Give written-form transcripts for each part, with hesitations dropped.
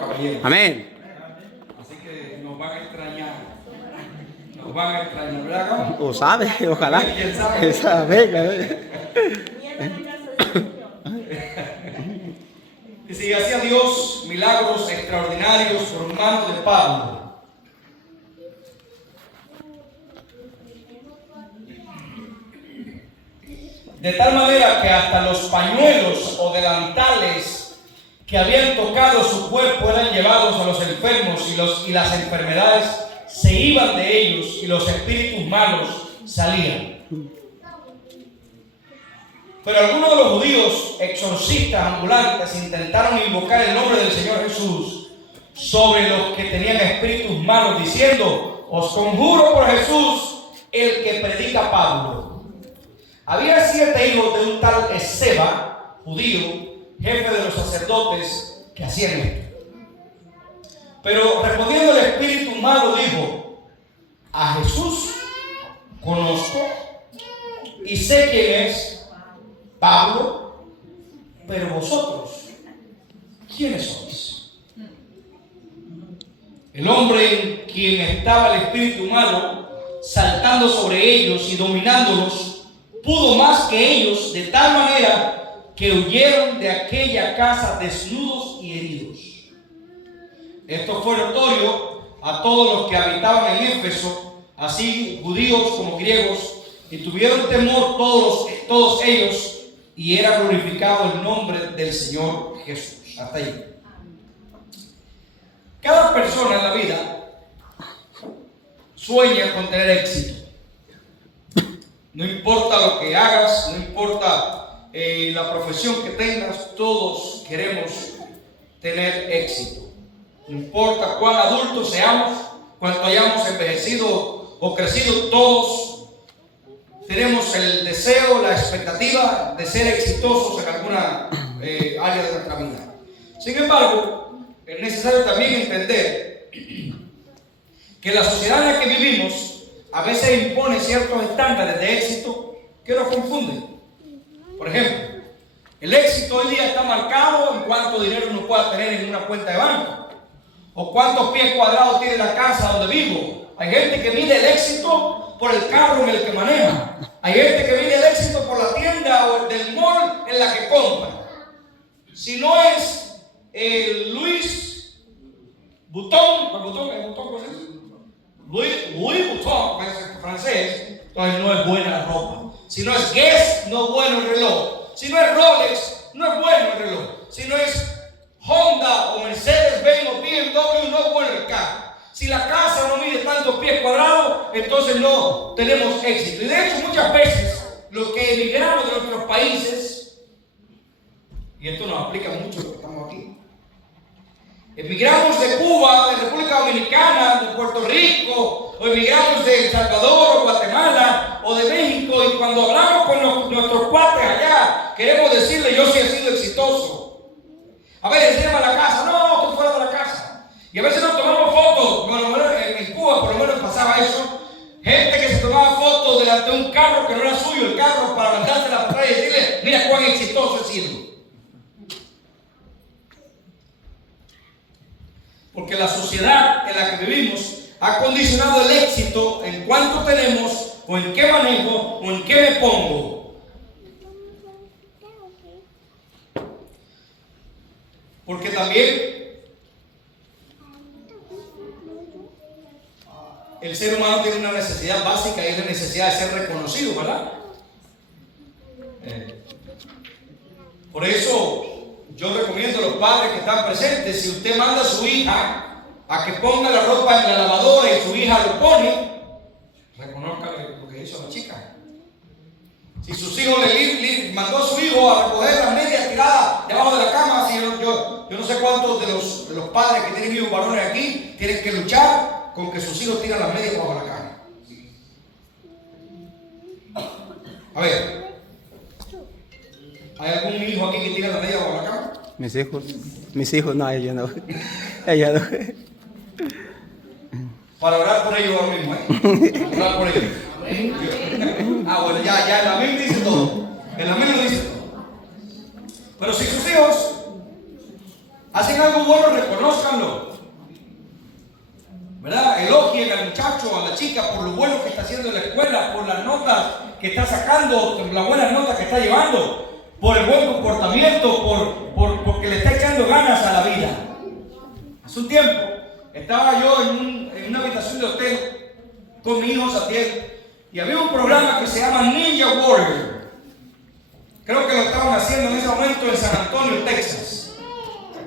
caballeros. Amén. Así que nos van a extrañar. Nos van a extrañar, ¿verdad? O sabe, ojalá. ¿Quién sabe? Esa, venga. Y si hacía Dios milagros extraordinarios por mano de Pablo. De tal manera que hasta los pañuelos o delantales que habían tocado su cuerpo eran llevados a los enfermos y las enfermedades se iban de ellos y los espíritus malos salían. Pero algunos de los judíos exorcistas ambulantes intentaron invocar el nombre del Señor Jesús sobre los que tenían espíritus malos, diciendo: os conjuro por Jesús, el que predica Pablo. Había 7 hijos de un tal Esceva, judío, jefe de los sacerdotes, que hacían esto. Pero respondiendo el espíritu malo dijo: a Jesús conozco y sé quién es, Pablo, pero vosotros, ¿quiénes sois? El hombre en quien estaba el espíritu malo, saltando sobre ellos y dominándolos, pudo más que ellos, de tal manera que huyeron de aquella casa desnudos y heridos. Esto fue notorio a todos los que habitaban en Éfeso, así judíos como griegos, y tuvieron temor todos ellos, y era glorificado el nombre del Señor Jesús. Hasta ahí. Cada persona en la vida sueña con tener éxito. No importa lo que hagas, no importa la profesión que tengas, todos queremos tener éxito. No importa cuán adultos seamos, cuánto hayamos envejecido o crecido, todos tenemos el deseo, la expectativa de ser exitosos en alguna área de nuestra vida. Sin embargo, es necesario también entender que la sociedad en la que vivimos a veces impone ciertos estándares de éxito que nos confunden. Por ejemplo, el éxito hoy día está marcado en cuánto dinero uno pueda tener en una cuenta de banco, o cuántos pies cuadrados tiene la casa donde vivo. Hay gente que mide el éxito por el carro en el que maneja. Hay gente que mide el éxito por la tienda o del mall en la que compra. Si no es Louis Vuitton, Louis Vuitton, que es francés, entonces no es buena la ropa. Si no es Guess, no es bueno el reloj. Si no es Rolex, no es bueno el reloj. Si no es Honda o Mercedes-Benz o BMW, no es bueno el carro. Si la casa no mide tantos pies cuadrados, entonces no tenemos éxito. Y de hecho, muchas veces los que emigramos de nuestros países, y esto nos aplica mucho porque estamos aquí, emigramos de Cuba, de República Dominicana, de Puerto Rico, o emigramos de El Salvador, o Guatemala, o de México, y cuando hablamos con nuestros cuates allá, queremos decirle: yo sí he sido exitoso. A ver, enséñame la casa. No, tú fuera de la casa. Y a veces nos tomamos fotos, en Cuba por lo menos pasaba eso, gente que se tomaba fotos delante de un carro que no era suyo, el carro, para mandársela para atrás y decirle: mira cuán exitoso he sido. Porque la sociedad en la que vivimos ha condicionado el éxito en cuánto tenemos, o en qué manejo, o en qué me pongo. Porque también el ser humano tiene una necesidad básica, y es la necesidad de ser reconocido, ¿verdad? Por eso yo recomiendo a los padres que están presentes: si usted manda a su hija a que ponga la ropa en la lavadora y su hija lo pone, reconozca lo que hizo la chica. Si sus hijos le mandó a su hijo a recoger las medias tiradas debajo de la cama, si yo no sé cuántos de los padres que tienen hijos varones aquí tienen que luchar con que sus hijos tiran las medias bajo la cama. A ver, ¿hay algún hijo aquí que tira las medias bajo la cama? Mis hijos no, ella no. Ella no. Para orar por ellos ahora mismo, Para orar por ellos. Bueno, ya el amén dice todo. El amén lo dice todo. Pero si sus hijos Hacen algo bueno, reconózcanlo. ¿Verdad? Elogien al muchacho, a la chica por lo bueno que está haciendo en la escuela, por las notas que está sacando, por las buenas notas que está llevando, por el buen comportamiento, porque le está echando ganas a la vida. Hace un tiempo estaba yo en una habitación de hotel con mi hijo Satiel y había un programa que se llama Ninja Warrior. Creo que lo estaban haciendo en ese momento en San Antonio, Texas.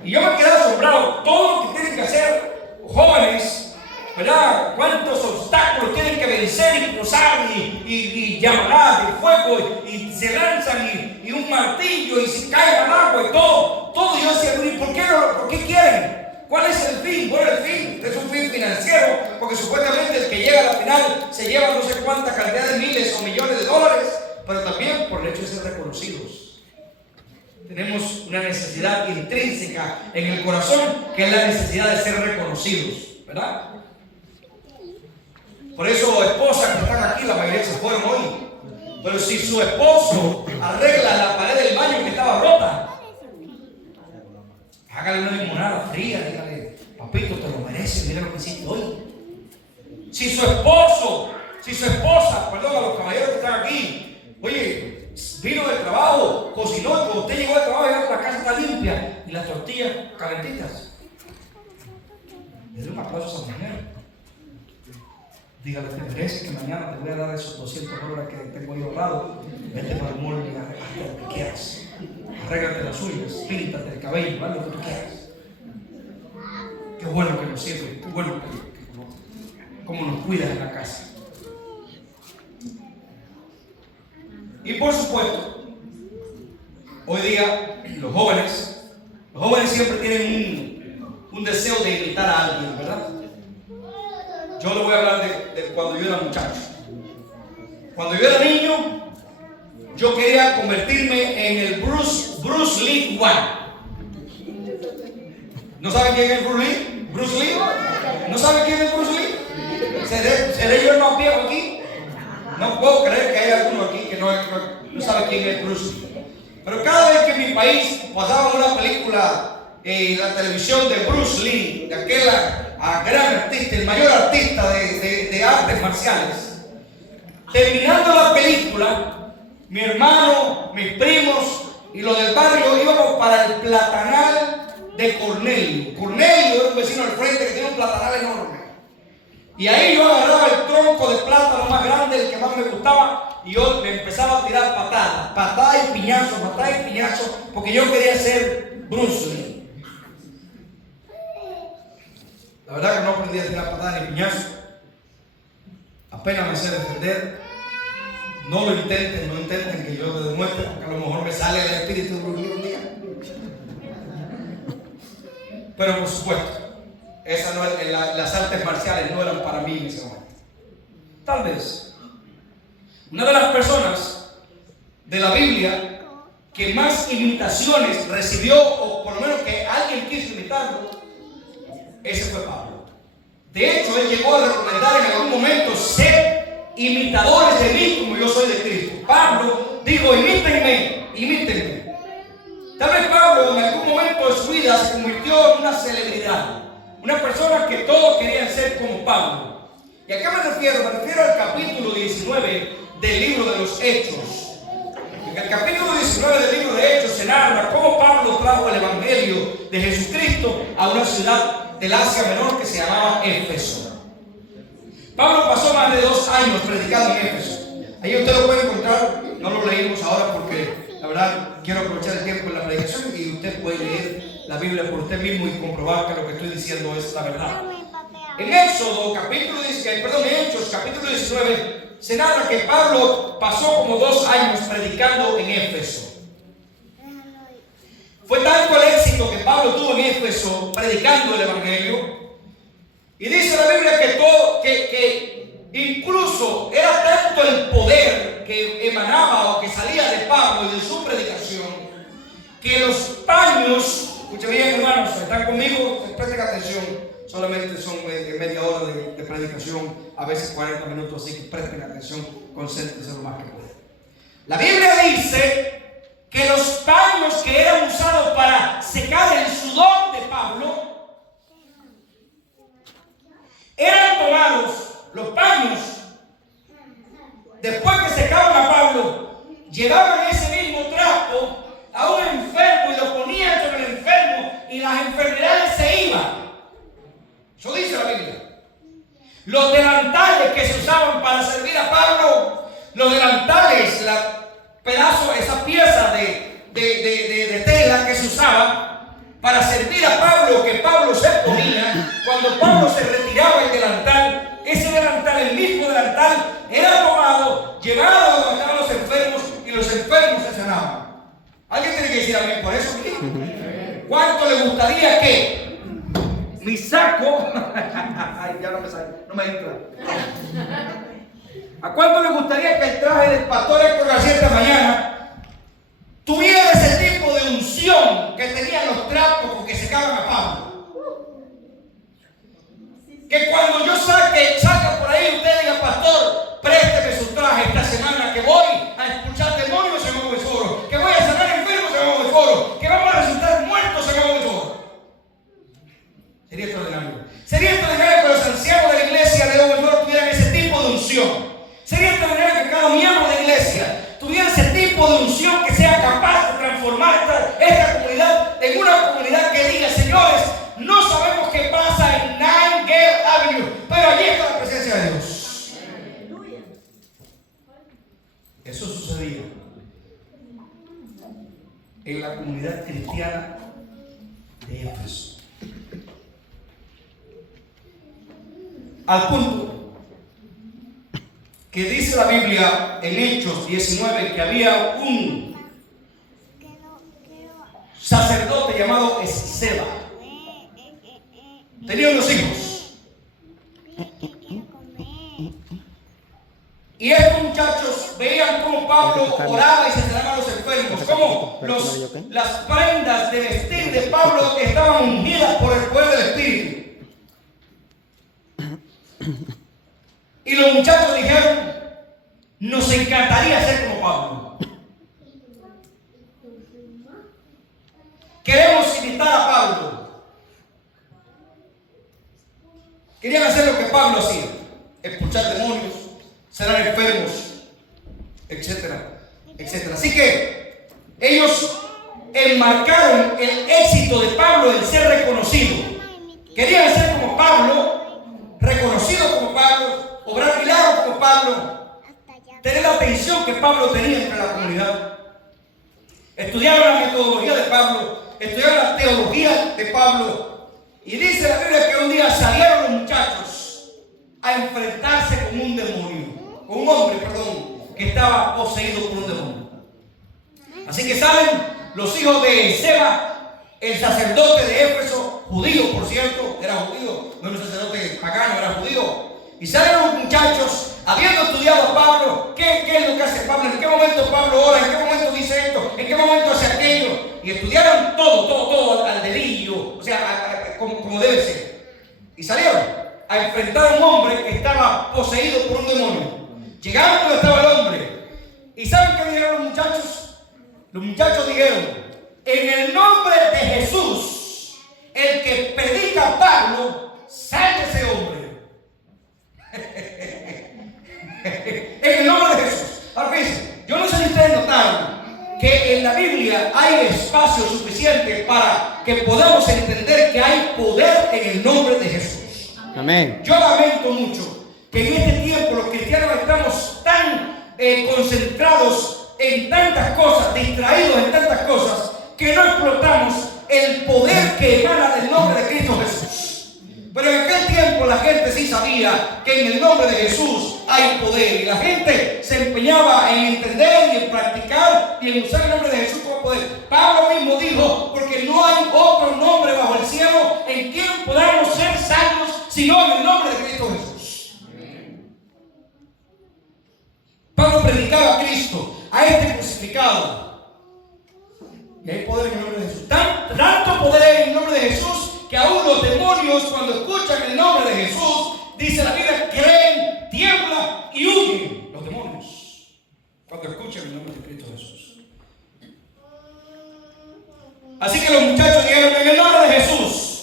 Y yo me quedé asombrado. Todo lo que tienen que hacer jóvenes, ¿verdad? Cuántos obstáculos tienen que vencer y cruzar y llamadas de fuego y se lanzan y un martillo y se caen al agua y todo. Todo. Yo decía, ¿por qué quieren? ¿Cuál es el fin? Bueno, el fin es un fin financiero, porque supuestamente el que llega a la final se lleva no sé cuánta cantidad de miles o millones de dólares, pero también por el hecho de ser reconocidos. Tenemos una necesidad intrínseca en el corazón, que es la necesidad de ser reconocidos, ¿verdad? Por eso, esposas que están aquí, la mayoría se fueron hoy. Pero si su esposo arregla la pared del baño que estaba rota, hágale una limonada fría, dígale, papito, te lo mereces, mira lo que hiciste hoy. Si su esposa, perdón, a los caballeros que están aquí, oye, vino del trabajo, cocinó, y cuando usted llegó del trabajo, ya la casa está limpia y las tortillas calentitas. Le doy un aplauso a esa mujer. Dígale, te mereces que mañana te voy a dar esos $200 que tengo yo ahorrado. Vete para el mall y haz lo que quieras. Arréglate las uñas, píntate el cabello, haz lo que tú quieras. Qué bueno que nos sirve, qué bueno que cómo nos cuidas en la casa. Y por supuesto, hoy día los jóvenes siempre tienen un deseo de imitar a alguien, ¿verdad? Yo le voy a hablar de cuando yo era muchacho. Cuando yo era niño, yo quería convertirme en el Bruce Lee cubano. ¿No saben quién es Bruce Lee? ¿Bruce Lee? ¿No saben quién es Bruce Lee? ¿Seré yo el más viejo aquí? No puedo creer que haya alguno aquí que no sabe quién es Bruce Lee. Pero cada vez que en mi país pasaba una película en la televisión de Bruce Lee, de aquel gran artista, el mayor artista de artes marciales, terminando la película, mi hermano, mis primos y los del barrio íbamos para el platanal de Cornelio. Cornelio era un vecino al frente que tenía un platanal enorme. Y ahí yo agarraba el tronco de plátano más grande, el que más me gustaba, y yo me empezaba a tirar patadas y piñazos, porque yo quería ser Bruce Lee. La verdad que no aprendí a tirar patadas ni piñazos. Apenas me sé defender. No lo intenten, no intenten que yo lo demuestre, porque a lo mejor me sale el espíritu de Bruce Lee un día. Pero por supuesto, las artes marciales no eran para mí en ese momento. Tal vez una de las personas de la Biblia que más imitaciones recibió, o por lo menos que alguien quiso imitarlo, ese fue Pablo. De hecho, él llegó a recomendar en algún momento ser imitadores de mí como yo soy de Cristo. Pablo dijo, imítenme. Tal vez Pablo en algún momento de su vida se convirtió en una celebridad, una persona que todos querían ser como Pablo. ¿Y a qué me refiero? Me refiero al capítulo 19 del libro de los Hechos. En el capítulo 19 del libro de Hechos se narra cómo Pablo trajo el evangelio de Jesucristo a una ciudad del Asia Menor que se llamaba Éfeso. Pablo pasó más de 2 años predicando en Éfeso. Ahí usted lo puede encontrar, no lo leímos ahora porque la verdad quiero aprovechar el tiempo en la predicación y usted puede leer la Biblia por usted mismo y comprobar que lo que estoy diciendo es la verdad. En Hechos capítulo 19 se narra que Pablo pasó como 2 años predicando en Éfeso. Fue tanto el éxito que Pablo tuvo en Éfeso predicando el evangelio, y dice la Biblia que incluso era tanto el poder que emanaba o que salía de Pablo y de su predicación, que los paños, escuchen bien hermanos, están conmigo, presten atención, solamente son media hora de predicación, a veces 40 minutos, así que presten atención, concéntrense lo más que puedan. La Biblia dice que los paños que eran usados para secar el sudor de Pablo, eran tomados los paños, después que secaban a Pablo, llevaban ese mismo trapo a un enfermo y lo ponían sobre el enfermo y las enfermedades se iban. Eso dice la Biblia. Los delantales que se usaban para servir a Pablo, los delantales, esa pieza de tela que se usaba para servir a Pablo, que Pablo se ponía, cuando Pablo se retiraba el delantal, ese delantal, el mismo delantal, era tomado, llevado a los enfermos y los enfermos se sanaban. ¿Alguien tiene que decir amén por eso? ¿Cuánto le gustaría que mi saco, ay, ya no me entra. ¿A cuánto le gustaría que el traje del pastor Héctor García esta mañana tuviera ese tipo de unción que tenían los trapos con que secaban a Pablo? Que cuando yo salga por ahí, usted diga, pastor, présteme su traje esta semana, que voy a expulsar demonios en Nuevo Foro, que voy a sanar enfermos en Nuevo Foro, que vamos a resultar muertos en Nuevo Foro. Sería extraordinario. Sería extraordinario que los ancianos de la iglesia de Nuevo Foro tuvieran ese tipo de unción. Sería extraordinario que cada miembro de la iglesia tuviera ese tipo de unción que sea capaz de transformar esta comunidad en una comunidad que diga, señores, no sabemos qué pasa en Nine Gale Avenue, pero allí está la presencia de Dios. Eso sucedía en la comunidad cristiana de Éfeso. Al punto que dice la Biblia en Hechos 19 que había un sacerdote llamado Esceva. Tenía unos hijos. Y estos muchachos veían cómo Pablo oraba y se sanaba a los enfermos, cómo las prendas de vestir de Pablo estaban ungidas por el poder del Espíritu. Y los muchachos dijeron, nos encantaría ser como Pablo. Queremos imitar a Pablo. Querían hacer lo que Pablo hacía, expulsar demonios, sanar enfermos, etcétera, etcétera. Así que ellos enmarcaron el éxito de Pablo en ser reconocido. Querían ser como Pablo, reconocido como Pablo, obrar milagros como Pablo, tener la atención que Pablo tenía entre la comunidad. Estudiaron la metodología de Pablo, estudiaron la teología de Pablo, y dice la Biblia que un día salieron los muchachos a enfrentarse con un demonio, con un hombre, que estaba poseído por un demonio. Así que salen los hijos de Seba, el sacerdote de Éfeso, judío por cierto, era judío, no era un sacerdote pagano, era judío. Y salen los muchachos, habiendo estudiado a Pablo, ¿qué es lo que hace Pablo? ¿En qué momento Pablo ora? ¿En qué momento dice esto? ¿En qué momento hace aquello? Y estudiaron todo al dedillo, o sea, como debe ser. Y salieron a enfrentar a un hombre que estaba poseído por un demonio. Llegaron donde estaba el hombre. ¿Y saben qué dijeron los muchachos? Los muchachos dijeron, en el nombre de Jesús, el que predica Pablo, sal de ese hombre. En el nombre de Jesús. Ahora fíjense, yo no sé si ustedes notaron que en la Biblia hay espacio suficiente para que podamos entender que hay poder en el nombre de Jesús. Amén. Yo lamento mucho que en este tiempo los cristianos estamos tan concentrados en tantas cosas, distraídos en tantas cosas, que no explotamos el poder que emana del nombre de Cristo Jesús. Pero en aquel tiempo la gente sí sabía que en el nombre de Jesús hay poder. Y la gente se empeñaba en entender y en practicar y en usar el nombre de Jesús como poder. Pablo mismo dijo, porque no hay otro nombre bajo el cielo en quien podamos ser salvos sino en el nombre de Cristo Jesús. Pablo predicaba a Cristo, a este crucificado. Y hay poder en el nombre de Jesús. Tanto poder en el nombre de Jesús que aún los demonios, cuando escuchan el nombre de Jesús, dice la Biblia, creen, tiemblan y huyen. Los demonios, cuando escuchan el nombre de Cristo Jesús. Así que los muchachos dijeron, en el nombre de Jesús,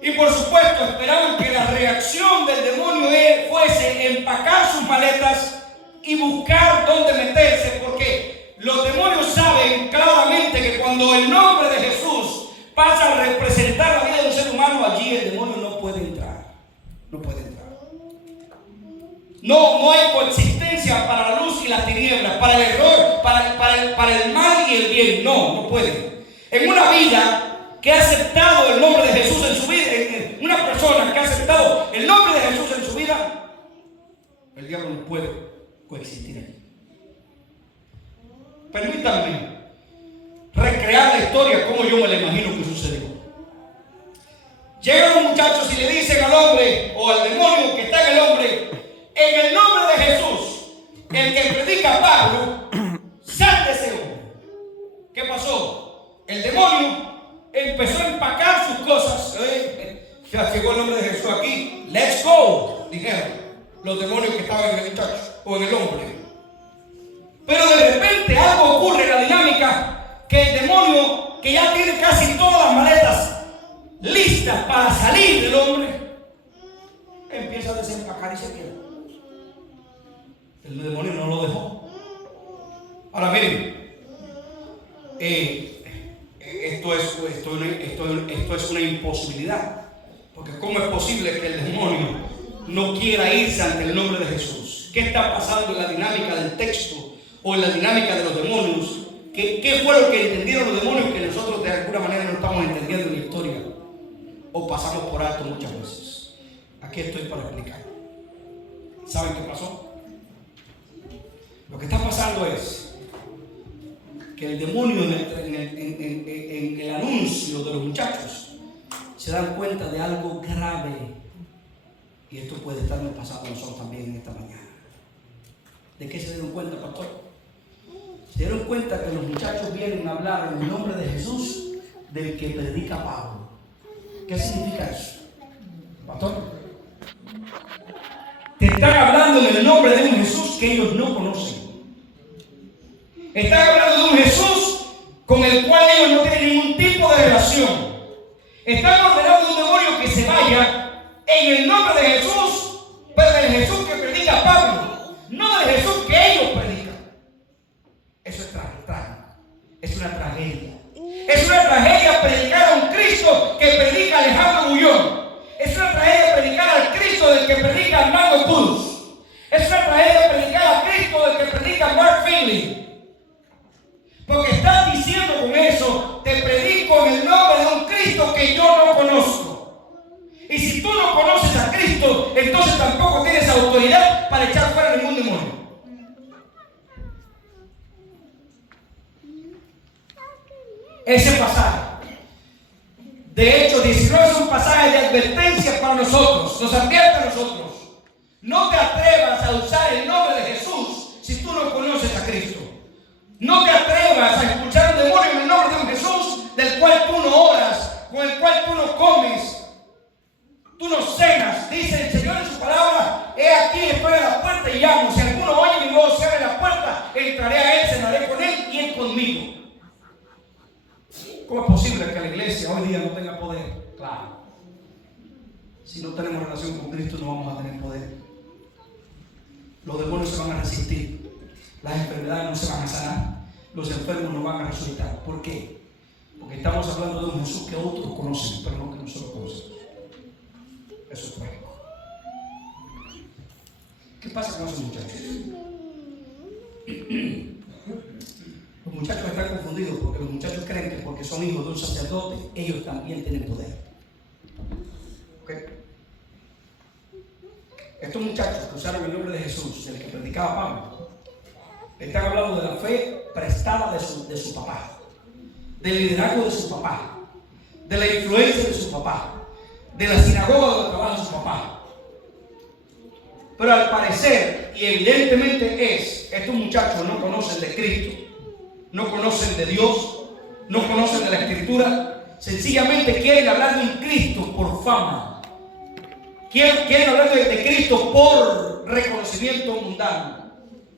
Y por supuesto esperaban que la reacción del demonio fuese empacar sus maletas y buscar dónde meterse, porque los demonios saben claramente que cuando el nombre de Jesús pasa a representar la vida de un ser humano, allí el demonio no puede entrar. No puede entrar. No hay coexistencia para la luz y las tinieblas, para el error, para el mal y el bien. No puede. En una vida que ha aceptado el nombre de Jesús en su vida, una persona que ha aceptado el nombre de Jesús en su vida, el diablo no puede coexistir ahí. Permítanme recrear la historia como yo me la imagino que sucedió. Llegan los muchachos y le dicen al hombre o al demonio que está en el hombre: en el nombre de Jesús, el que predica Pablo, sal de ese hombre. ¿Qué pasó? El demonio empezó a empacar sus cosas. Ya llegó el nombre de Jesús aquí. Let's go, dijeron los demonios que estaban en el muchacho o en el hombre. Pero de repente algo ocurre en la dinámica, que el demonio, que ya tiene casi todas las maletas listas para salir del hombre, empieza a desempacar y se queda. El demonio no lo dejó. Ahora miren, esto es una imposibilidad, porque ¿cómo es posible que el demonio no quiera irse ante el nombre de Jesús? ¿Qué está pasando en la dinámica del texto o en la dinámica de los demonios? ¿Qué fue lo que entendieron los demonios que nosotros de alguna manera no estamos entendiendo en la historia o pasamos por alto muchas veces? Aquí estoy para explicar. ¿Saben qué pasó? Lo que está pasando es que el demonio en el anuncio de los muchachos se dan cuenta de algo grave, y esto puede estarnos pasando a nosotros también en esta mañana. ¿De qué se dieron cuenta, pastor? Se dieron cuenta que los muchachos vienen a hablar en el nombre de Jesús, del que predica Pablo. ¿Qué significa eso, pastor? Te están hablando en el nombre de un Jesús que ellos no conocen. Están hablando de un Jesús con el cual ellos no tienen ningún tipo de relación. Están ordenando a un demonio que se vaya en el nombre de Jesús, pero del Jesús que predica Pablo, no del Jesús que ellos predican. Eso es trágico. Es una tragedia. Es una tragedia predicar a un Cristo que predica Alejandro Bullón. Es una tragedia predicar al Cristo del que predica Armando Cruz. Es una tragedia predicar al Cristo del que predica Mark Finley. Porque estás diciendo con eso: te predico en el nombre de un Cristo que yo no conozco. Y si tú no conoces a Cristo, entonces tampoco tienes autoridad para echar fuera ningún demonio. Ese pasaje de Hechos 19 es un pasaje de advertencia para nosotros. Nos advierte a nosotros: no te atrevas a usar el nombre de Jesús si tú no conoces a Cristo. No te atrevas a escuchar un demonio en el nombre de un Jesús del cual tú no oras, con el cual tú no comes, tú no cenas. Dice el Señor en su palabra: he aquí, estoy a la puerta y llamo. Si alguno oye mi voz, cierre la puerta, entraré a él, cenaré con él y él conmigo. ¿Cómo es posible que la iglesia hoy día no tenga poder? Claro. Si no tenemos relación con Cristo, no vamos a tener poder. Los demonios se van a resistir. Las enfermedades no se van a sanar. Los enfermos no van a resucitar. ¿Por qué? Porque estamos hablando de un Jesús que otros conocen, pero no que nosotros conocemos. Eso es trágico. ¿Qué pasa con esos muchachos? Los muchachos están confundidos porque los muchachos creen que porque son hijos de un sacerdote, ellos también tienen poder. ¿Ok? Estos muchachos que usaron el nombre de Jesús, del que predicaba Pablo, están hablando de la fe prestada de su papá, del liderazgo de su papá, de la influencia de su papá, de la sinagoga donde trabaja su papá. Pero al parecer, y evidentemente estos muchachos no conocen de Cristo, no conocen de Dios, no conocen de la Escritura, sencillamente quieren hablar de un Cristo por fama. Quieren hablar de Cristo por reconocimiento mundano,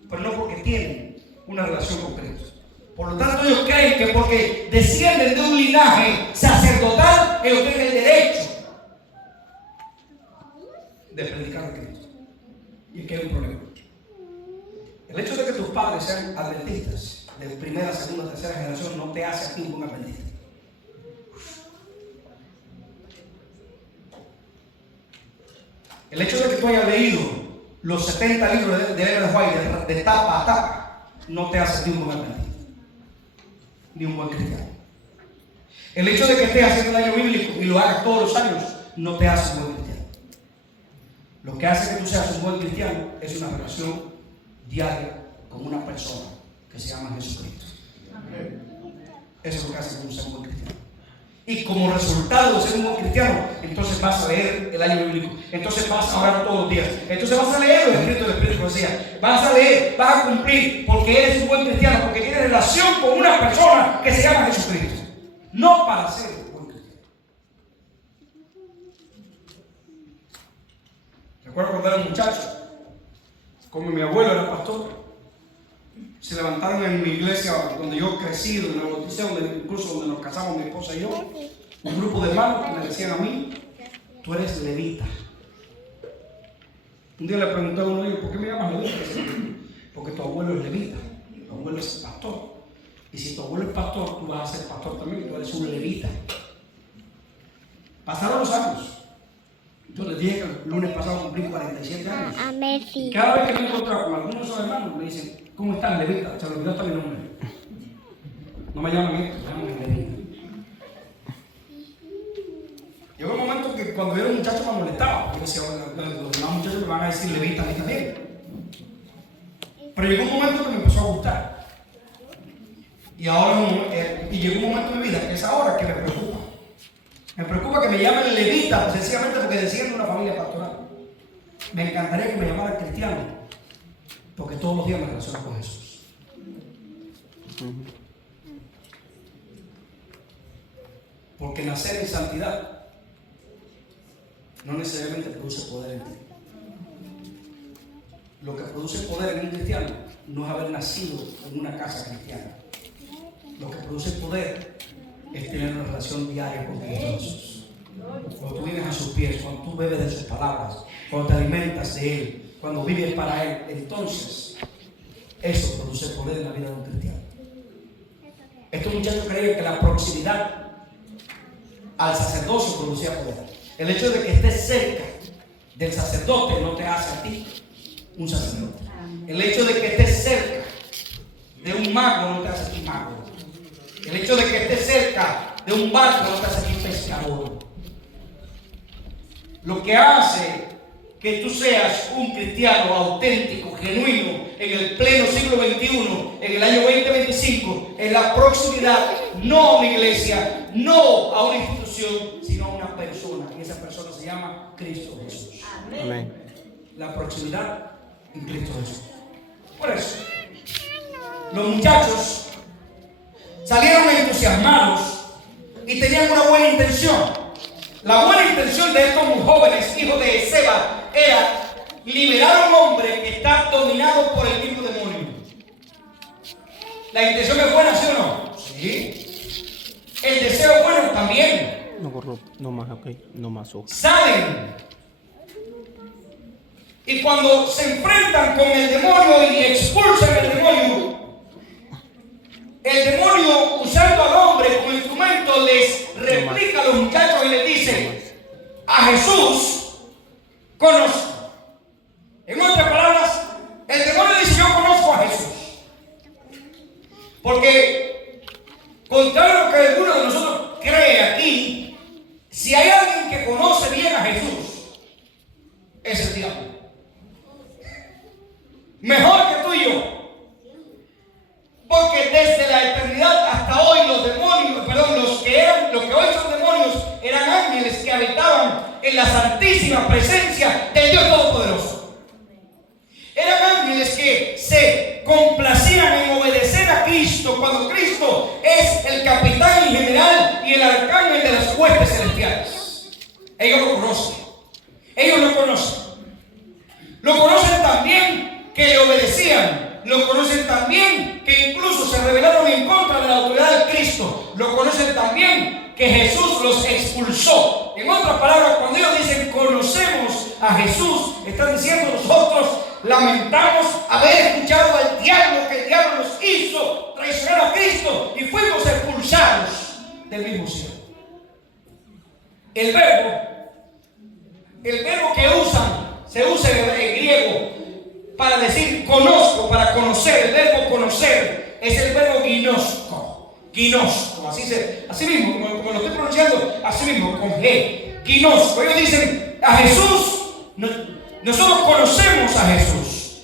pero no porque tienen una relación con Cristo. Por lo tanto, ellos creen que porque descienden de un linaje sacerdotal, ellos tienen el derecho de predicar a Cristo. Y aquí hay un problema. El hecho de que tus padres sean adventistas de primera, segunda, tercera generación no te hace a ti un buen adventista. El hecho de que tú hayas leído los 70 libros de Ellen White de tapa a tapa no te hace a ti un buen adventista ni un buen cristiano. El hecho de que estés haciendo el año bíblico y lo hagas todos los años no te hace un buen cristiano. Lo que hace que tú seas un buen cristiano es una relación diaria con una persona que se llama Jesucristo. Eso es lo que hace que tú seas un buen cristiano. Y como resultado de ser un buen cristiano, entonces vas a leer el año bíblico, entonces vas a orar todos los días, entonces vas a leer los escritos del Espíritu Profecía, vas a leer, vas a cumplir, porque eres un buen cristiano, porque tienes relación con una persona que se llama Jesucristo. No para ser un buen cristiano. Recuerdo cuando era un muchacho, como mi abuelo era pastor, se levantaron en mi iglesia donde yo crecí, donde me bauticé, incluso donde nos casamos mi esposa y yo, un grupo de hermanos que me decían a mí: tú eres levita. Un día le pregunté a uno de ellos: ¿por qué me llamas levita? Porque tu abuelo es levita, tu abuelo es pastor. Y si tu abuelo es pastor, tú vas a ser pastor también, tú eres un levita. Pasaron los años. Yo les dije que el lunes pasado cumplí 47 años. Y cada vez que me encontraba con algunos de esos hermanos, me dicen: ¿cómo están, levita? Se me olvidó hasta mi nombre. No me llaman esto, me llaman levita. Llegó un momento que cuando yo era un muchacho me molestaba. Yo decía: los demás muchachos me van a decir levita a mí también. Pero llegó un momento que me empezó a gustar. Y ahora llegó un momento en mi vida, que es ahora, que me preocupa. Me preocupa que me llamen levita, sencillamente porque desciendo de una familia pastoral. Me encantaría que me llamaran cristiano, porque todos los días me relaciono con Jesús. Porque nacer en santidad no necesariamente produce poder en ti. Lo que produce poder en un cristiano no es haber nacido en una casa cristiana. Lo que produce poder es tener una relación diaria con Jesús. Cuando tú vienes a sus pies, cuando tú bebes de sus palabras, cuando te alimentas de Él, cuando vives para Él, entonces eso produce poder en la vida de un cristiano. Estos muchachos creían que la proximidad al sacerdocio producía poder. El hecho de que estés cerca del sacerdote no te hace a ti un sacerdote. El hecho de que estés cerca de un mago no te hace a ti mago. El hecho de que estés cerca de un barco no te hace a ti pescador. Lo que hace que tú seas un cristiano auténtico, genuino, en el pleno siglo XXI, en el año 2025, es la proximidad, no a una iglesia, no a una institución, sino a una persona. Y esa persona se llama Cristo Jesús. Amén. La proximidad en Cristo Jesús. Por eso, los muchachos salieron entusiasmados y tenían una buena intención. La buena intención de estos jóvenes hijos de Seba era liberar a un hombre que está dominado por el mismo demonio. ¿La intención es buena, sí o no? Sí. El deseo es bueno también. No más, ok. No más. Salen. Y cuando se enfrentan con el demonio y expulsan el demonio usando al hombre como instrumento les replica a los muchachos y les dice: a Jesús conozco. En otras palabras, el demonio dice: yo conozco a Jesús. Porque contrario a lo que alguno de nosotros cree aquí, si hay alguien que conoce bien a Jesús, es el diablo. Mejor que tú y yo. Porque desde la eternidad hasta hoy los que hoy son demonios, eran ángeles que habitaban en la santísima presencia del Dios Todopoderoso. Eran ángeles que se complacían en obedecer a Cristo cuando Cristo es el capitán y general y el arcángel de las huestes celestiales. Ellos lo conocen. Ellos lo conocen. Lo conocen también que le obedecían. Lo conocen también que incluso se rebelaron en contra de la autoridad de Cristo. Lo conocen también que Jesús los expulsó. En otras palabras, cuando ellos dicen conocemos a Jesús, están diciendo: nosotros lamentamos haber escuchado al diablo, que el diablo nos hizo traicionar a Cristo y fuimos expulsados del mismo cielo. El verbo que usan, se usa en griego para decir conozco, para conocer. El verbo conocer es el verbo ginosko. Ginosko, así mismo, como lo estoy pronunciando, así mismo, con G. Ginosko. Ellos dicen a Jesús, nosotros conocemos a Jesús.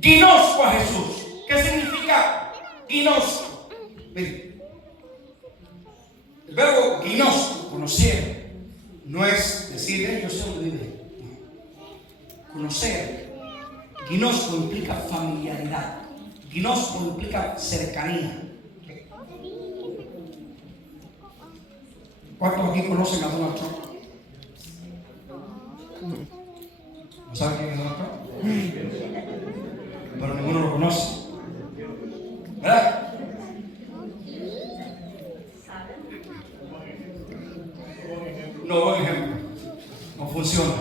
Ginosko a Jesús. ¿Qué significa ginosko? El verbo ginosko, conocer, no es decir, yo sé dónde vive. No. Conocer. Ginosko implica familiaridad. Ginosko implica cercanía. ¿Cuántos aquí conocen a Donald Trump? ¿No saben quién es Donald Trump? Pero ninguno lo conoce, ¿verdad? No, buen ejemplo. No funciona.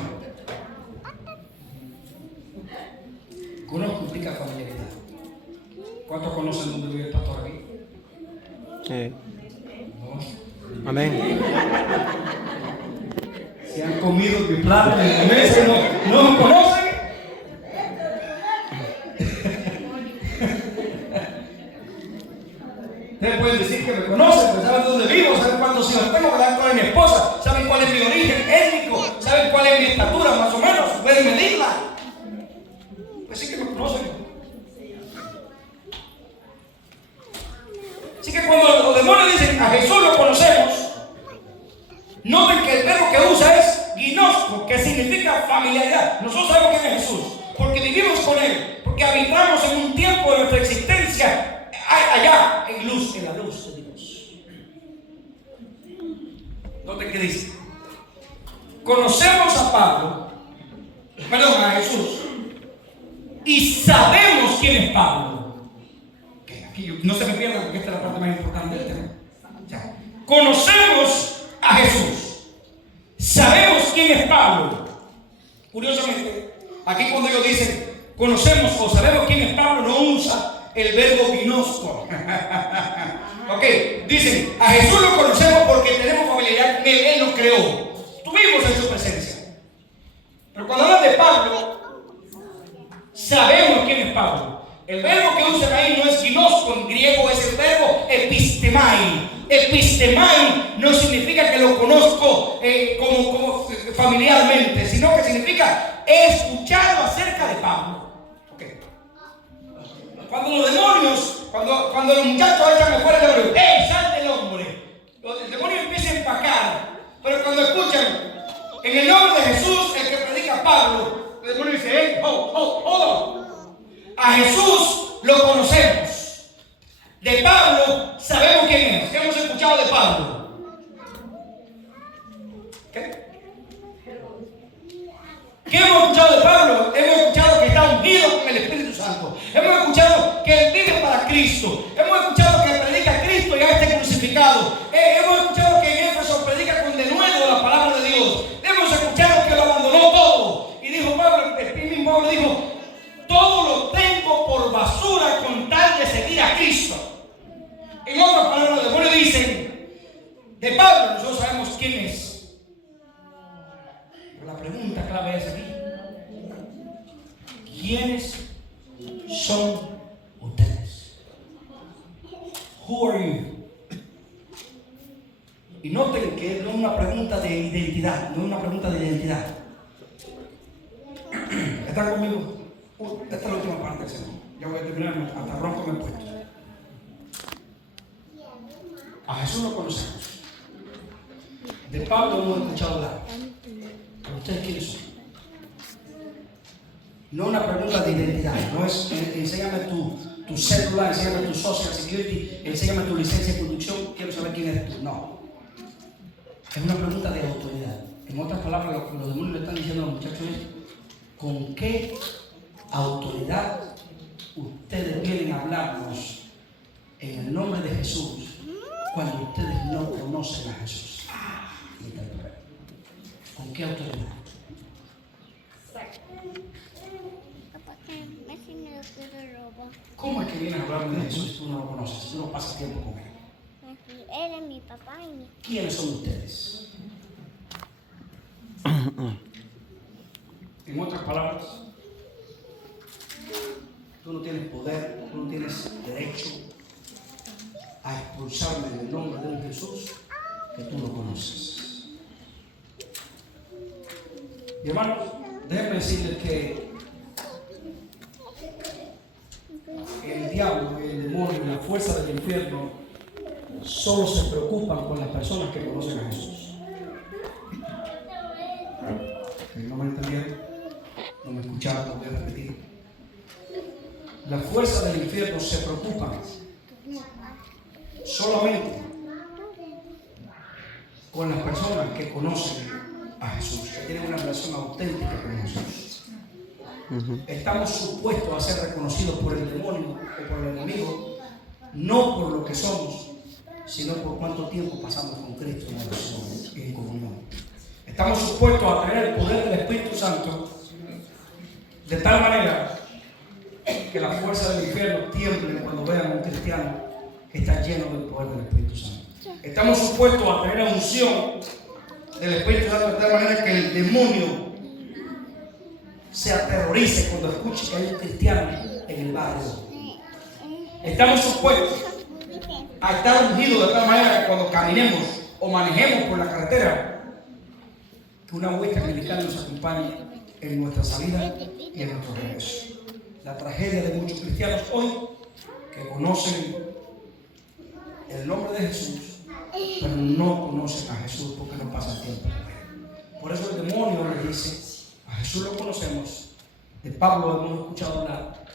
Conozco implica familiaridad. ¿Cuántos conocen dónde vive el pastor aquí? No. Amén. Si han comido mi plato en la mesa y no me conocen. Ustedes pueden decir que me conocen, pero saben dónde vivo, saben cuántos hijos tengo, saben cuál es mi esposa, saben cuál es mi origen étnico, saben cuál es mi estatura, más o menos, pueden medirla. Pues sí que me conocen. Así que cuando los demonios dicen a Jesús lo conocemos, noten que el verbo que usa es ginosko, que significa familiaridad. Nosotros sabemos quién es Jesús, porque vivimos con Él, porque habitamos en un tiempo de nuestra existencia allá en luz, en la luz de Dios. Noten que dice: conocemos a Jesús, y sabemos quién es Pablo. Aquí no se me pierdan, porque esta es la parte más importante del tema. Conocemos a Jesús, sabemos quién es Pablo. Curiosamente, aquí cuando ellos dicen conocemos o sabemos quién es Pablo, no usa el verbo ginosko. Ok, dicen a Jesús lo conocemos porque tenemos familiaridad con Él, Él nos creó, estuvimos en su presencia. Pero cuando hablan de Pablo, sabemos quién es Pablo. El verbo que usan ahí no es ginosko, en griego es el verbo epistemai. Epistemai no significa que lo conozco como familiarmente, sino que significa he escuchado acerca de Pablo. Okay. Cuando los demonios, cuando los muchachos echan afuera el demonio, ¡hey, sal del hombre! El demonio empieza a empacar, pero cuando escuchan en el nombre de Jesús, el que predica Pablo, el demonio dice: ¡hey, hold on! A Jesús lo conocemos. De Pablo sabemos quién es. ¿Qué hemos escuchado de Pablo? ¿Qué hemos escuchado de Pablo? Hemos escuchado que está unido con el Espíritu Santo. Hemos escuchado que Él vive para Cristo. Hemos escuchado que predica a Cristo y a este crucificado. Hemos escuchado que en Éfeso predica con denuedo la palabra de Dios. Hemos escuchado que lo abandonó todo. Y dijo Pablo, el mismo Pablo dijo: todo lo tengo por basura con tal de seguir a Cristo. En otras palabras, los demonios dicen de Pablo, nosotros sabemos quién es. Pero la pregunta clave es aquí: ¿quiénes son ustedes? Who are you? Y noten que no es una pregunta de identidad, no es una pregunta de identidad. ¿Están conmigo? Esta es la última parte del sermón. Ya voy a terminar, hasta pronto me he puesto. A Jesús lo conocemos. De Pablo hemos escuchado hablar. ¿Pero ustedes quiénes son? No una pregunta de identidad. No es enséñame tu cédula, enséñame tu social security, enséñame tu licencia de conducción, quiero saber quién eres tú. No. Es una pregunta de autoridad. En otras palabras, lo que los demonios le están diciendo a los muchachos es: ¿con qué autoridad ustedes vienen a hablarnos en el nombre de Jesús cuando ustedes no conocen a Jesús? ¿Con qué autoridad? Messi me lo puede robar. ¿Cómo es que vienes a hablarme de Jesús si tú no lo conoces? Tú no pasas tiempo con él. Él es mi papá y mi... ¿Quiénes son ustedes? En otras palabras, tú no tienes poder, tú no tienes derecho a expulsarme en el nombre de un Jesús que tú no conoces. Y hermanos, déjenme decirles que el diablo, el demonio y la fuerza del infierno solo se preocupan con las personas que conocen a Jesús. ¿No me entendieron? ¿No me escucharon? Lo voy a repetir. La fuerza del infierno se preocupan solamente con las personas que conocen a Jesús, que tienen una relación auténtica con Jesús. Estamos supuestos a ser reconocidos por el demonio o por el enemigo, no por lo que somos, sino por cuánto tiempo pasamos con Cristo en oración y en comunión. Estamos supuestos a tener el poder del Espíritu Santo de tal manera que la fuerza del infierno tiemble cuando vean a un cristiano que está lleno del poder del Espíritu Santo. Estamos supuestos a tener la unción del Espíritu Santo de tal manera que el demonio se aterrorice cuando escuche que hay un cristiano en el barrio. Estamos supuestos a estar ungidos de tal manera que cuando caminemos o manejemos por la carretera, que una huesta angelical nos acompañe en nuestra salida y en nuestro regreso. La tragedia de muchos cristianos hoy que conocen el nombre de Jesús, pero no conocen a Jesús porque no pasan tiempo con él. Por eso el demonio le dice: a Jesús lo conocemos, de Pablo hemos escuchado hablar,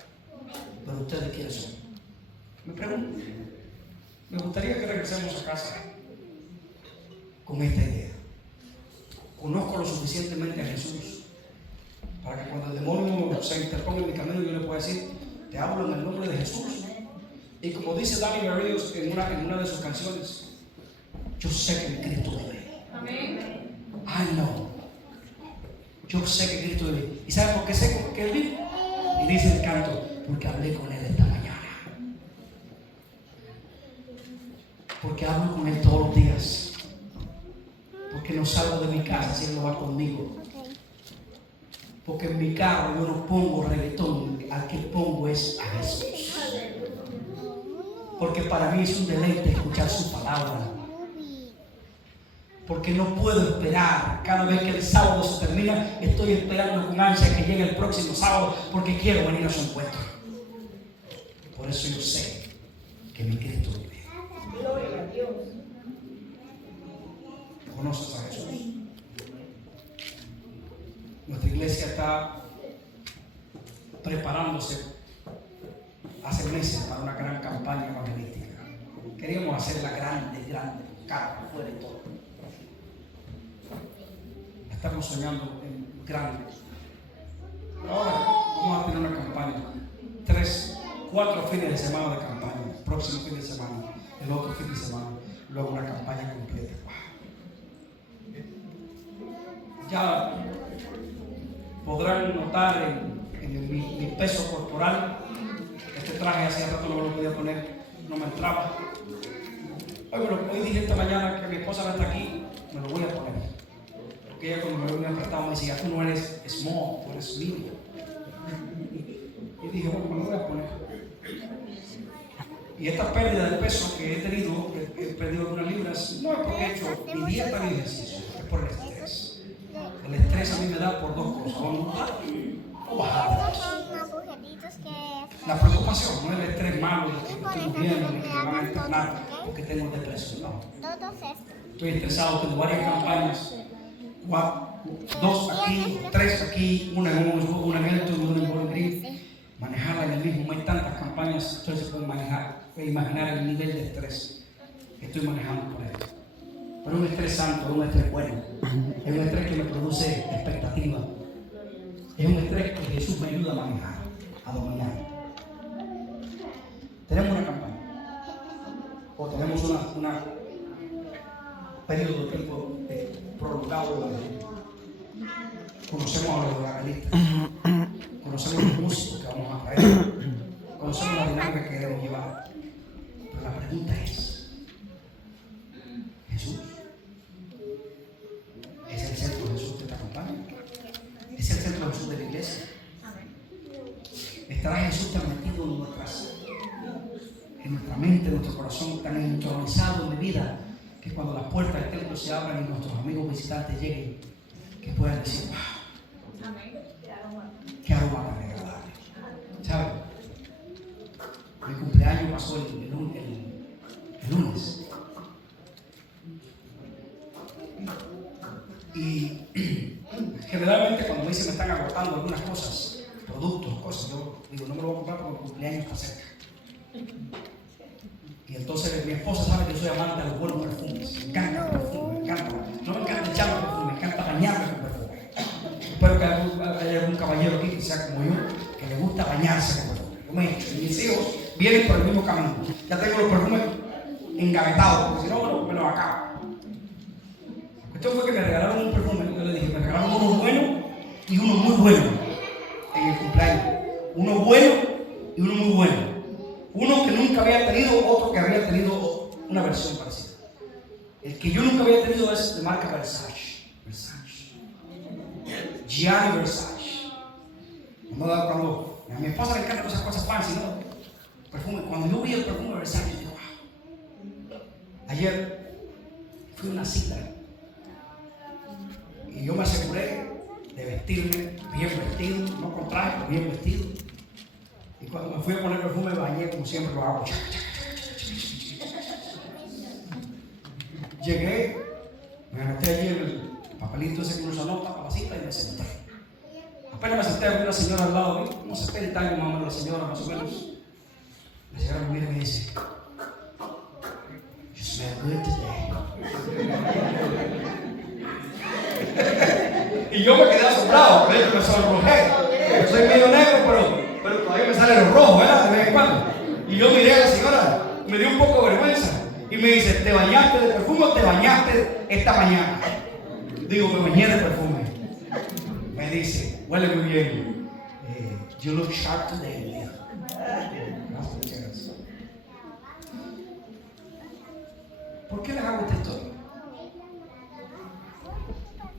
pero ustedes quiénes son. Me pregunto, me gustaría que regresemos a casa con esta idea. Conozco lo suficientemente a Jesús para que cuando el demonio se interponga en mi camino yo le pueda decir: te hablo en el nombre de Jesús. Y como dice Danny Berrios en una de sus canciones, yo sé que mi Cristo vive. I know. Yo sé que Cristo vive. ¿Y saben por qué sé que Él vive? Y dice el canto: porque hablé con Él esta mañana. Porque hablo con Él todos los días. Porque no salgo de mi casa si Él no va conmigo. Porque en mi carro yo no pongo reggaetón, al que pongo es a Jesús. Porque para mí es un deleite escuchar su palabra. Porque no puedo esperar. Cada vez que el sábado se termina, estoy esperando con ansia que llegue el próximo sábado, porque quiero venir a su encuentro. Por eso yo sé que mi Cristo vive. Gloria a Dios. ¿Conoces a Jesús? Nuestra iglesia está preparándose hace meses para una gran campaña evangelística. Queríamos hacerla grande, con carro, afuera y todo. Estamos soñando en grande. Ahora vamos a tener una campaña. 4 fines de semana de campaña. El próximo fin de semana, el otro fin de semana, luego una campaña completa. Ya podrán notar en mi peso corporal. Este traje hacía rato no me lo podía poner, no me entraba. Hoy dije esta mañana que mi esposa no está aquí, me lo voy a poner. Porque ella cuando me vio apretado me decía: tú no eres small, tú eres medium. Y dije: bueno, me lo voy a poner. Y esta pérdida de peso que he tenido, he perdido algunas libras, no es porque he hecho ni dieta ni ejercicio, es por el estrés. El estrés a mí me da por 2 cosas: o montar o bajar. La preocupación, no es el estrés malo de que estoy muriendo, de que me van a internar porque tengo depresión, no. Estoy estresado, tengo varias campañas, 2 aquí, 3 aquí, una en esto y una en Bowling Green. Manejarla en el mismo, hay tantas campañas, ustedes se pueden imaginar el nivel de estrés que estoy manejando por esto. Pero es un estrés santo, es un estrés bueno, es un estrés que me produce expectativa, es un estrés que Jesús me ayuda a manejar, a dominar. Tenemos una campaña, o tenemos una periodo de tiempo prolongado de evangelismo. Conocemos a los evangelistas, conocemos a los músicos que vamos a traer. Conocemos la dinámica que debemos llevar. Pero la pregunta es, ¿Jesús? ¿Es el centro de Jesús que te acompaña? ¿Es el centro de Jesús de la iglesia? ¿Estará Jesús tan metido en nuestra mente, en nuestro corazón, tan entronizado en mi vida, que cuando las puertas del templo se abran y nuestros amigos visitantes lleguen, que puedan decir, wow, qué aroma tan agradable? ¿Saben? Mi cumpleaños pasó el lunes. Y generalmente cuando me dicen me están agotando algunas cosas, productos, cosas, yo digo, no me lo voy a comprar porque mi cumpleaños está cerca. Y entonces mi esposa sabe que yo soy amante de los buenos perfumes. Me encanta el perfume, me encanta. No me encanta echarme perfume, me encanta bañarme con perfume. Espero que haya algún caballero aquí que sea como yo, que le gusta bañarse con perfume. Yo me echo. Y mis hijos vienen por el mismo camino. Ya tengo los perfumes engavetados, porque si no, me los acabo. La cuestión fue que me regalaron un perfume. Yo le dije, me regalaron uno bueno y uno muy bueno en el cumpleaños. Uno bueno y uno muy bueno. Uno que nunca había tenido, otro que había tenido una versión parecida. El que yo nunca había tenido es de marca Versace. Gianni Versace. Cuando a mi esposa le encantan esas cosas fancy, ¿no? Perfume. Cuando yo vi el perfume Versace, dije, wow. Ayer fui a una cita y yo me aseguré de vestirme bien vestido, no con traje, pero bien vestido. Y cuando me fui a poner perfume, me bañé como siempre lo hago. Llegué, me anoté allí en el papelito ese que uno se anota para la cita y me senté. Apenas me senté, había una señora al lado de mí, unos 70 años más o menos, la señora más o menos. La señora me mira y me dice, "You smell good today." Y yo me quedé asombrado, de hecho me sonrojé. Yo soy medio negro, pero todavía me sale lo rojo, ¿verdad? De vez en cuando. Y yo miré a la señora, me dio un poco de vergüenza. Y me dice, ¿te bañaste de perfume o te bañaste esta mañana? Digo, me bañé de perfume. Me dice, huele muy bien. You look sharp today. Gracias. ¿Por qué les hago esta historia?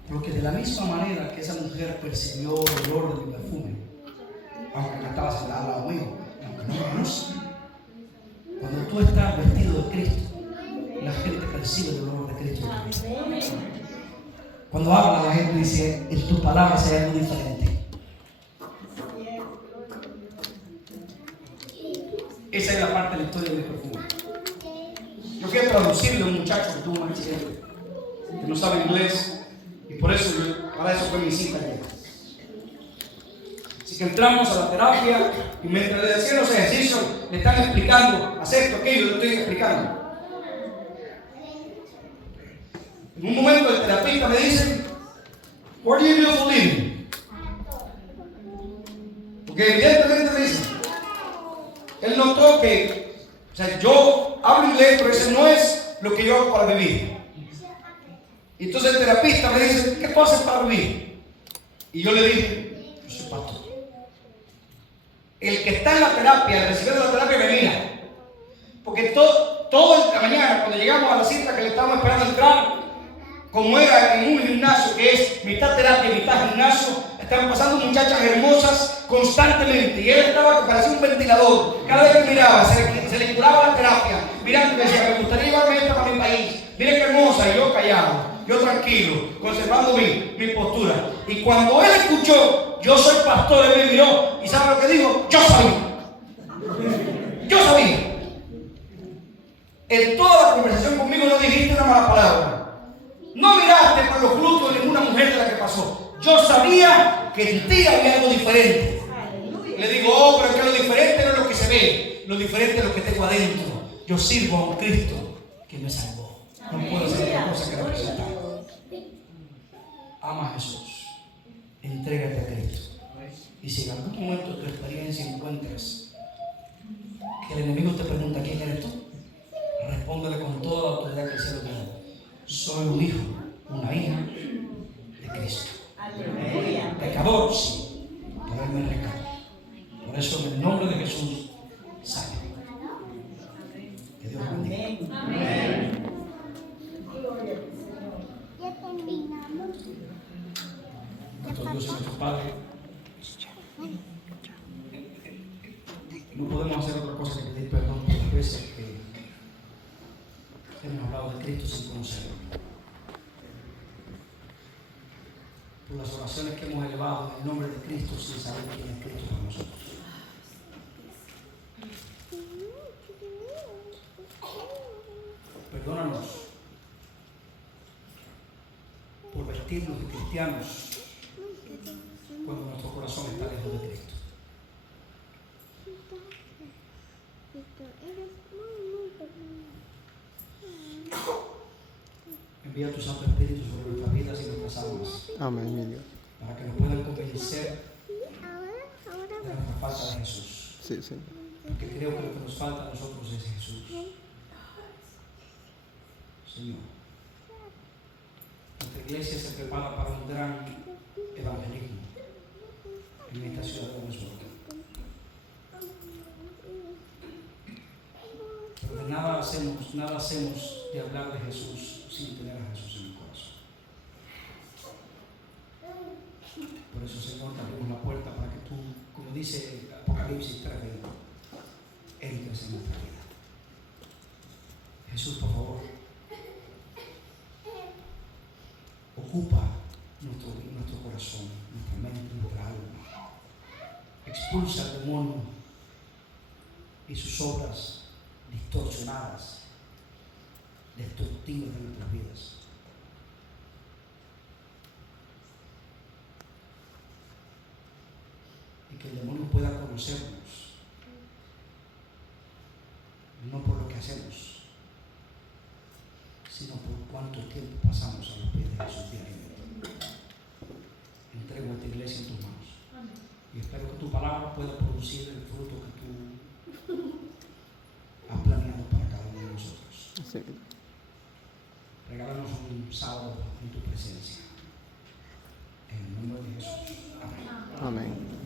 Porque de la misma manera que esa mujer percibió el olor de mi perfume, aunque no estaba sentada al lado mío, aunque no me conoce, cuando tú estás vestido de Cristo, la gente percibe el olor de Cristo. Cuando habla, la gente dice, en tus palabras hay algo diferente. Esa es la parte de la historia de mi perfume. Yo quiero traducirle a un muchacho que tuvo un accidente, que no sabe inglés. Y por eso, para eso fue mi cita ayer. Así que entramos a la terapia y mientras le decían los ejercicios, le están explicando, haz esto, aquello, le estoy explicando. En un momento el terapeuta me dice, "What do you do for living?" Porque evidentemente me dice, él notó que, o sea, yo hablo inglés, pero eso no es lo que yo hago para vivir. Y entonces el terapista me dice, ¿qué tú haces para vivir? Y yo le dije, yo soy pastor. El que está en la terapia, el recibiendo la terapia, me mira. Porque toda la mañana, cuando llegamos a la cita que le estábamos esperando entrar, como era en un gimnasio que es mitad terapia y mitad gimnasio, estaban pasando muchachas hermosas constantemente. Y él estaba que parecía un ventilador. Cada vez que miraba, se le curaba la terapia. Mirando y decía, me gustaría llevarme esta para mi país. Mira qué hermosa. Y yo callado. Yo tranquilo, conservando mi postura. Y cuando él escuchó, yo soy pastor, él me miró. ¿Y sabe lo que dijo? Yo sabía. Yo sabía. En toda la conversación conmigo no dijiste una mala palabra. No miraste por los frutos de ninguna mujer de la que pasó. Yo sabía que en ti había algo diferente. Le digo, pero es que lo diferente no es lo que se ve. Lo diferente es lo que tengo adentro. Yo sirvo a un Cristo que me salvó. No puedo hacer otra cosa que representar. Ama a Jesús. Entrégate a Cristo. Y si en algún momento de tu experiencia encuentras que el enemigo te pregunta quién eres tú, respóndele con toda la autoridad que el cielo te da. Soy un hijo, una hija de Cristo. Pecador, sí, pero Él me rescató. Por eso nuestro Dios y nuestro Padre, no podemos hacer otra cosa que pedir perdón por las veces que hemos hablado de Cristo sin conocerlo, por las oraciones que hemos elevado en el nombre de Cristo sin saber quién es Cristo para nosotros. Perdónanos por vestirnos de cristianos cuando nuestro corazón está lejos de Cristo. Envía tu Santo Espíritu sobre nuestras vidas y nuestras almas Amén, mi Dios. para que nos puedan convencer de nuestra falta de Jesús. Sí, sí. Porque creo que lo que nos falta a nosotros es Jesús. Señor, nuestra iglesia se prepara para un gran evangelismo en esta ciudad de Venezuela. Pero nada hacemos de hablar de Jesús sin tener a Jesús en el corazón. Por eso, Señor, te abrimos la puerta para que tú, como dice Apocalipsis 3:20, entres en nuestra vida. Jesús, por favor, ocupa nuestro corazón, nuestra mente, nuestra alma. Expulsa al demonio y sus obras distorsionadas, destructivas de nuestras vidas. Y que el demonio pueda conocernos, no por lo que hacemos, sino por cuánto tiempo pasamos a los pies de Jesús diariamente. Entrego esta iglesia en tus manos y espero que tu palabra pueda producir el fruto que tú has planeado para cada uno de nosotros. Sí. Regálanos un sábado en tu presencia. En el nombre de Jesús. Amén. Amén.